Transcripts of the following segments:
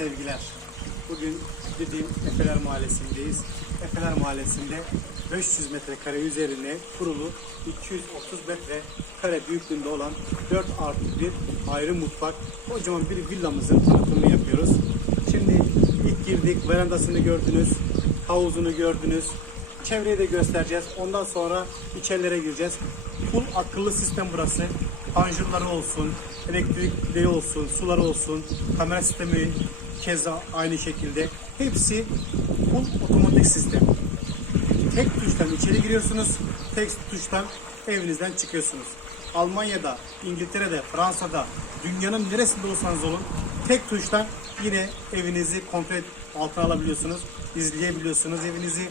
Sevgiler. Bugün dediğim Efeler Mahallesi'ndeyiz. Efeler Mahallesi'nde 500 metrekare üzerine kurulu 230 metre kare büyüklüğünde olan 4 artı 1 ayrı mutfak kocaman bir villamızın tanıtımını yapıyoruz. Şimdi ilk girdik verandasını gördünüz, havuzunu gördünüz. Çevreyi de göstereceğiz. Ondan sonra içerilere gireceğiz. Full akıllı sistem burası. Panjurları olsun, elektrikleri olsun, suları olsun, kamera sistemi keza aynı şekilde. Hepsi full otomatik sistem. Tek tuştan içeri giriyorsunuz, tek tuştan evinizden çıkıyorsunuz. Almanya'da, İngiltere'de, Fransa'da, dünyanın neresinde olsanız olun tek tuştan yine evinizi kontrol altına alabiliyorsunuz, izleyebiliyorsunuz evinizi.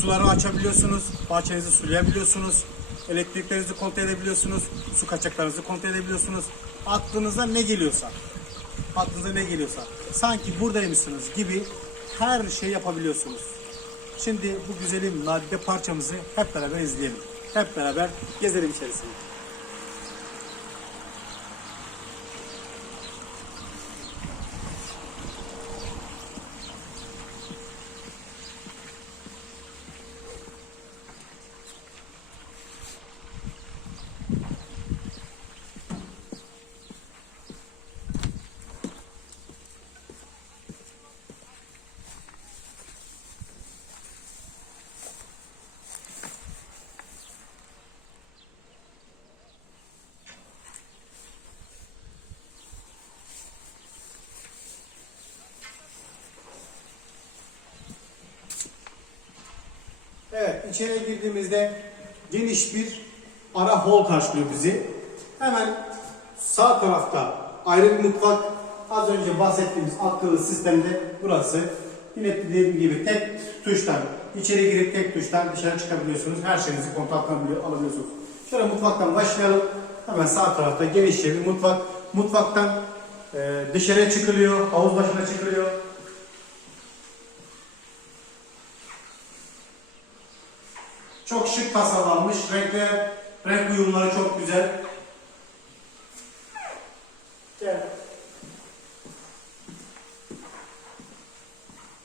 Suları açabiliyorsunuz, bahçenizi sulayabiliyorsunuz, elektriklerinizi kontrol edebiliyorsunuz, su kaçaklarınızı kontrol edebiliyorsunuz. Aklınıza ne geliyorsa, aklınıza ne geliyorsa, sanki buradaymışsınız gibi her şeyi yapabiliyorsunuz. Şimdi bu güzelim nadide parçamızı hep beraber izleyelim. Hep beraber gezelim içerisinde. İçeriye girdiğimizde geniş bir ara hol karşılıyor bizi. Hemen sağ tarafta ayrı bir mutfak. Az önce bahsettiğimiz akıllı sistemde burası. Yine dediğim gibi tek tuştan içeri girip tek tuştan dışarı çıkabiliyorsunuz. Her şeyinizi alabiliyor- alabiliyorsunuz. Şöyle mutfaktan başlayalım. Hemen sağ tarafta genişçe bir mutfak. Mutfaktan e, dışarıya çıkılıyor, havuz başına çıkılıyor. Çok şık tasarlanmış. Renkler, renk uyumları çok güzel. Gel.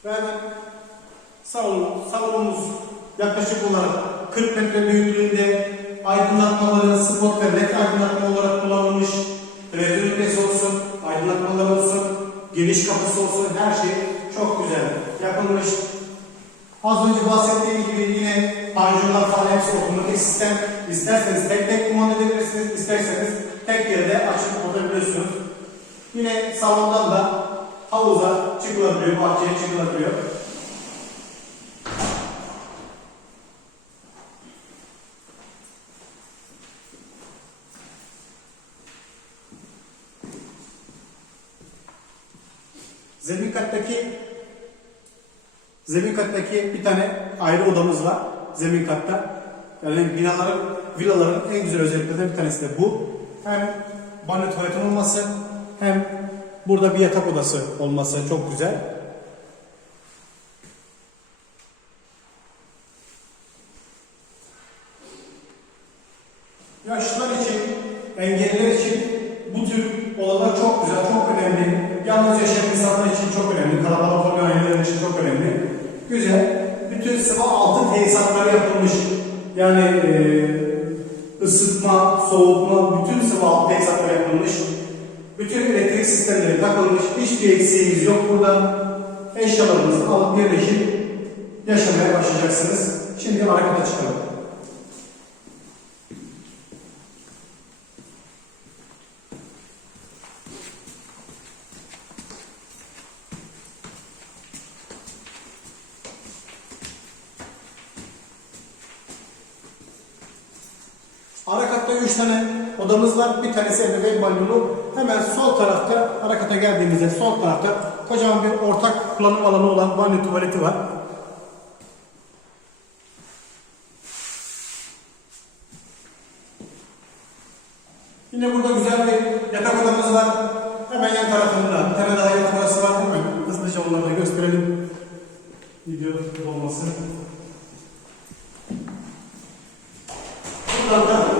Ve hemen salon, salonumuz yaklaşık olarak 40 metre büyüklüğünde aydınlatmaları spot ve led aydınlatma olarak kullanılmış. Ünitesi olsun, aydınlatmalar olsun, geniş kapısı olsun her şey çok güzel yapılmış. Az önce bahsettiğim gibi yine panjurlar falan hepsi otomatik sistem. İsterseniz tek tek kumanda edebilirsiniz, isterseniz tek yerde açıp kapatabiliyorsunuz. Yine salondan da havuza çıkılabiliyor, bahçeye çıkılabiliyor. Zemin kattaki Zemin kattaki bir tane ayrı odamız var. Zemin katta. Yani binaların, villaların en güzel özelliklerinden bir tanesi de bu. Hem banyo tuvaletin olması hem burada bir yatak odası olması çok güzel. Yaşlılar için, engelliler için bu tür odalar çok güzel, çok önemli. Yalnız yaşayan insanlar için çok önemli. Kalabalık olmayan aileler için çok önemli. Güzel. Bütün sıvı altı tesisatları yapılmış. Yani e, ısıtma, soğutma, bütün sıvı altı tesisatları yapılmış. Bütün elektrik sistemleri takılmış. Hiçbir eksiğimiz yok burada. Eşyalarınızı alıp yerleşip yaşamaya başlayacaksınız. Şimdi harekete çıkalım. Ara katta 3 tane odamız var. Bir tanesi ebeveyn banyolu. Hemen sol tarafta, ara kata geldiğimizde sol tarafta kocaman bir ortak kullanım alanı olan banyo tuvaleti var. Yine burada güzel bir yatak odamız var. Hemen yan tarafında bir tane daha yatak odası var. Hemen hızlıca onları da gösterelim. Video olmasın. Buradan da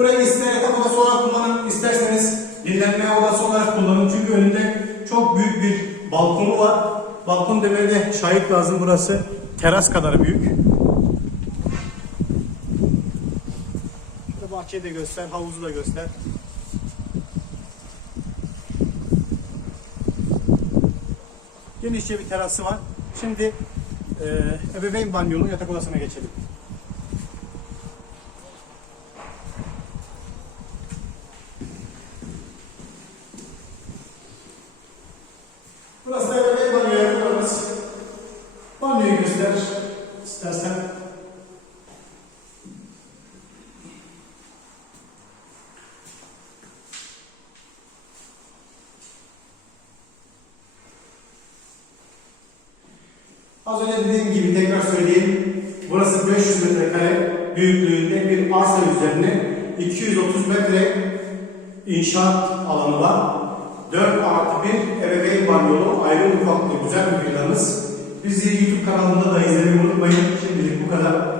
Burayı ister yatak odası olarak kullanın, isterseniz dinlenme odası olarak kullanın. Çünkü önünde çok büyük bir balkonu var. Balkon demeye de şahit lazım burası. Teras kadar büyük. Şöyle bahçeyi de göster, havuzu da göster. Genişçe bir terası var. Şimdi e, ebeveyn banyolu yatak odasına geçelim. Burası da ebeveyn banyo yatak odası. Banyoyu göster istersen. Az önce dediğim gibi tekrar söyleyeyim. Burası 500 metrekare büyüklüğünde bir arsa üzerine 230 metre inşaat alanı var. 4 artı 1 ebeveyn banyolu ayrı mutfaklı güzel bir villamız. Bizi YouTube kanalında da izlemeyi unutmayın. Şimdilik bu kadar.